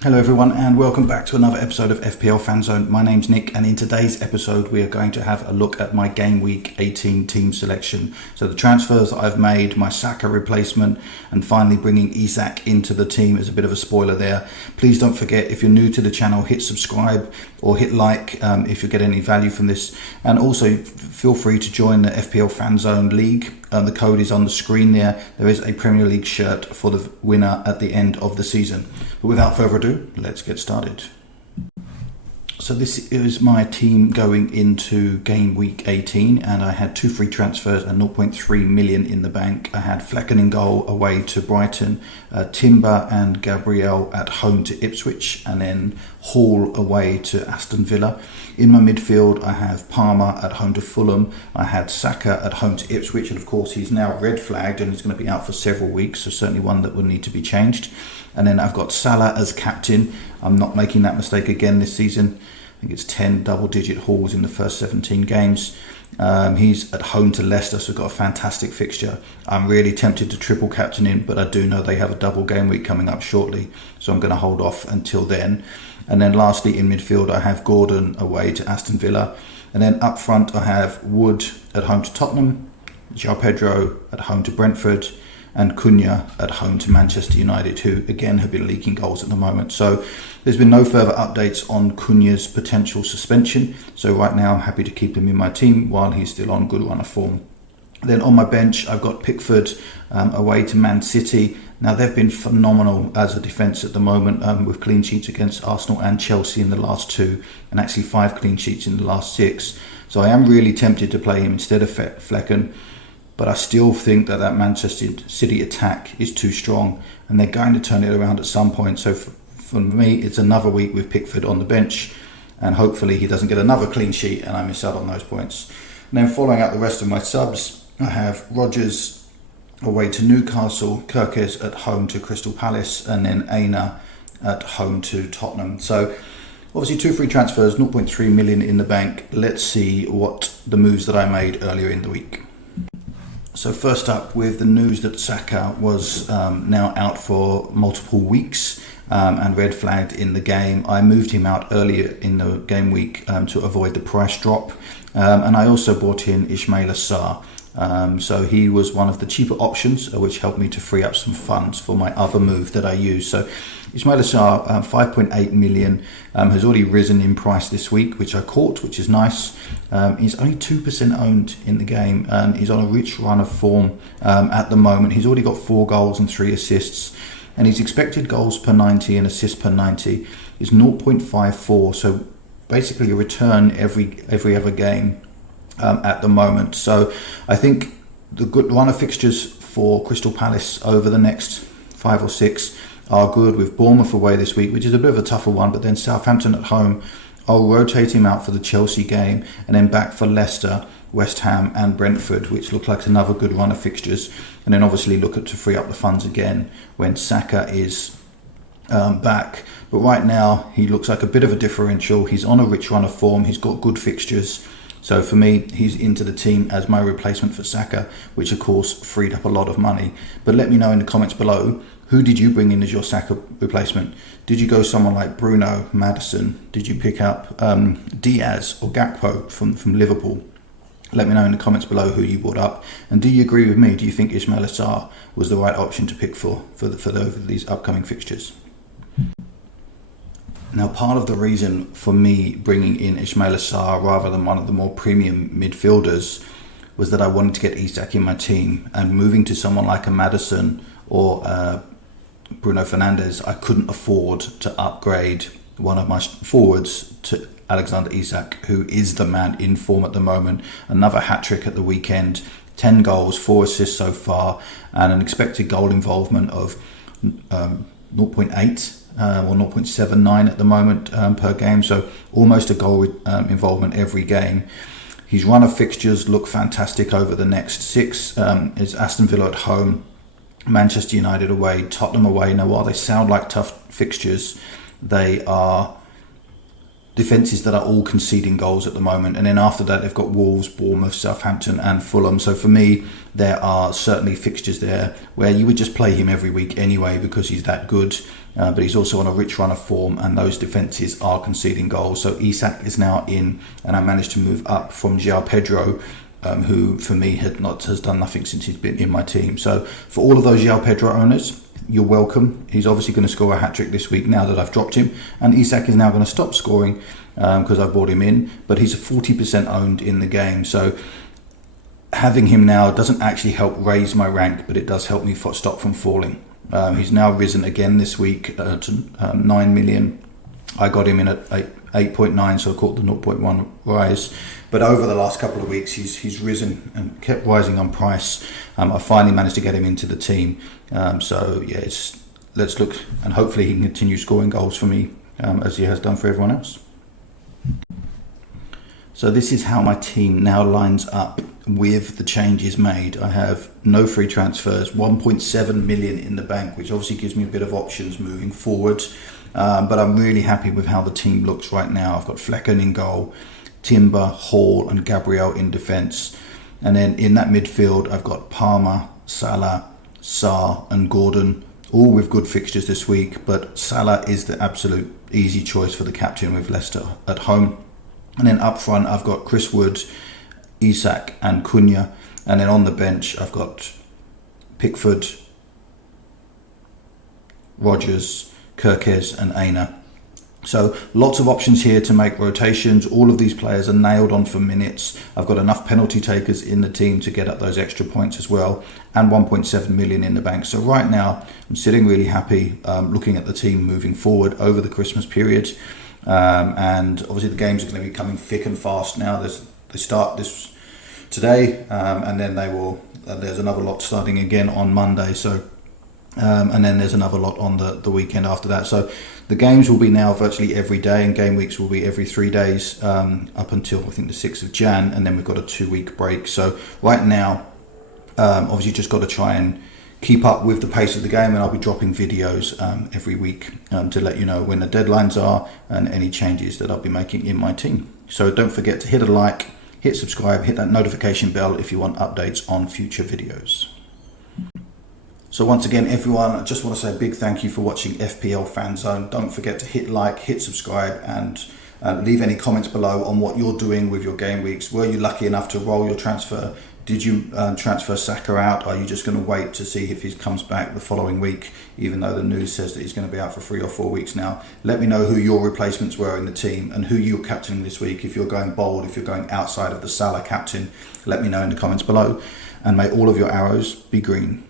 Hello everyone and welcome back to another episode of FPL Fan Zone. My name's Nick and in today's episode we are going to have a look at my Gameweek 18 team selection. So the transfers that I've made, my Saka replacement and finally bringing Isak into the team is a bit of a spoiler there. Please don't forget, if you're new to the channel, hit subscribe or hit like if you get any value from this, and also feel free to join the FPL Fan Zone League. The code is on the screen there. There is a Premier League shirt for the winner at the end of the season. But without further ado, let's get started. So this is my team going into game week 18, and I had 2 free transfers and 0.3 million in the bank. I had Flecken in goal away to Brighton, Timber and Gabriel at home to Ipswich, and then Hall away to Aston Villa. In my midfield, I have Palmer at home to Fulham. I had Saka at home to Ipswich, and of course he's now red flagged and he's going to be out for several weeks, so certainly one that will need to be changed. And then I've got Salah as captain. I'm not making that mistake again this season. I think it's 10 double-digit hauls in the first 17 games. He's at home to Leicester, so we've got a fantastic fixture. I'm really tempted to triple captain him, but I do know they have a double game week coming up shortly, so I'm going to hold off until then. And then lastly, in midfield, I have Gordon away to Aston Villa. And then up front, I have Wood at home to Tottenham, Joao Pedro at home to Brentford, and Cunha at home to Manchester United, who again have been leaking goals at the moment. So there's been no further updates on Cunha's potential suspension. So right now I'm happy to keep him in my team while he's still on good run of form. Then on my bench, I've got Pickford away to Man City. Now they've been phenomenal as a defence at the moment, with clean sheets against Arsenal and Chelsea in the last 2, and actually 5 clean sheets in the last 6. So I am really tempted to play him instead of Flecken. But I still think that Manchester City attack is too strong and they're going to turn it around at some point. So for me, it's another week with Pickford on the bench, and hopefully he doesn't get another clean sheet and I miss out on those points. And then following out the rest of my subs, I have Rodgers away to Newcastle, Kirkes at home to Crystal Palace, and then Aina at home to Tottenham. So obviously 2 free transfers, 0.3 million in the bank. Let's see what the moves that I made earlier in the week. So first up, with the news that Saka was now out for multiple weeks and red flagged in the game, I moved him out earlier in the game week to avoid the price drop. And I also brought in Ismaila Sarr. So he was one of the cheaper options, which helped me to free up some funds for my other move that I used. So Ismaila Sarr, 5.8 million, has already risen in price this week, which I caught, which is nice. He's only 2% owned in the game and he's on a rich run of form at the moment. He's already got 4 goals and 3 assists, and his expected goals per 90 and assists per 90 is 0.54. So basically a return every other game at the moment. So I think the good run of fixtures for Crystal Palace over the next 5 or 6 are good, with Bournemouth away this week, which is a bit of a tougher one, but then Southampton at home. I'll rotate him out for the Chelsea game and then back for Leicester, West Ham and Brentford, which look like another good run of fixtures, and then obviously look to free up the funds again when Saka is back. But right now he looks like a bit of a differential. He's on a rich run of form, he's got good fixtures. So for me, he's into the team as my replacement for Saka, which of course freed up a lot of money. But let me know in the comments below, who did you bring in as your Saka replacement? Did you go someone like Bruno, Maddison? Did you pick up Diaz or Gakpo from Liverpool? Let me know in the comments below who you brought up. And do you agree with me? Do you think Ismaila Sarr was the right option to pick for these upcoming fixtures? Now, part of the reason for me bringing in Ismaila Sarr rather than one of the more premium midfielders was that I wanted to get Isak in my team, and moving to someone like a Maddison or Bruno Fernandes, I couldn't afford to upgrade one of my forwards to Alexander Isak, who is the man in form at the moment. Another hat-trick at the weekend, 10 goals, 4 assists so far, and an expected goal involvement of 0.8 or 0.79 at the moment per game, so almost a goal involvement every game. His run of fixtures look fantastic over the next 6. Is Aston Villa at home, Manchester United away, Tottenham away. Now, while they sound like tough fixtures, they are defences that are all conceding goals at the moment. And then after that, they've got Wolves, Bournemouth, Southampton and Fulham. So for me, there are certainly fixtures there where you would just play him every week anyway because he's that good. but he's also on a rich run of form, and those defences are conceding goals. So Isak is now in, and I managed to move up from Joao Pedro, who for me has done nothing since he's been in my team. So for all of those Joao Pedro owners, you're welcome. He's obviously going to score a hat-trick this week now that I've dropped him, and Isak is now going to stop scoring because I've brought him in, but he's 40% owned in the game. So having him now doesn't actually help raise my rank, but it does help me stop from falling. He's now risen again this week to 9 million. I got him in at 8.9, so I caught the 0.1 rise. But over the last couple of weeks, he's risen and kept rising on price. I finally managed to get him into the team. So yeah, let's look, and hopefully he can continue scoring goals for me as he has done for everyone else. So this is how my team now lines up with the changes made. I have no free transfers, 1.7 million in the bank, which obviously gives me a bit of options moving forward. But I'm really happy with how the team looks right now. I've got Flecken in goal, Timber, Hall and Gabriel in defence. And then in that midfield, I've got Palmer, Salah, Sarr and Gordon, all with good fixtures this week. But Salah is the absolute easy choice for the captain with Leicester at home. And then up front, I've got Chris Wood, Isak and Cunha. And then on the bench, I've got Pickford, Rodgers, Kirkes and Aina. So lots of options here to make rotations. All of these players are nailed on for minutes. I've got enough penalty takers in the team to get up those extra points as well, and 1.7 million in the bank. So right now, I'm sitting really happy looking at the team moving forward over the Christmas period. And obviously the games are going to be coming thick and fast now. They start this today, and then there's another lot starting again on Monday. So and then there's another lot on the weekend after that. So the games will be now virtually every day, and game weeks will be every 3 days up until I think the 6th of Jan, and then we've got a 2-week break. So right now, obviously just got to try and keep up with the pace of the game, and I'll be dropping videos every week to let you know when the deadlines are and any changes that I'll be making in my team. So don't forget to hit a like, hit subscribe, hit that notification bell if you want updates on future videos. So once again, everyone, I just want to say a big thank you for watching FPL Fan Zone. Don't forget to hit like, hit subscribe, and leave any comments below on what you're doing with your game weeks. Were you lucky enough to roll your transfer? Did you transfer Saka out? Are you just going to wait to see if he comes back the following week, even though the news says that he's going to be out for 3 or 4 weeks now? Let me know who your replacements were in the team and who you're captaining this week. If you're going bold, if you're going outside of the Salah captain, let me know in the comments below. And may all of your arrows be green.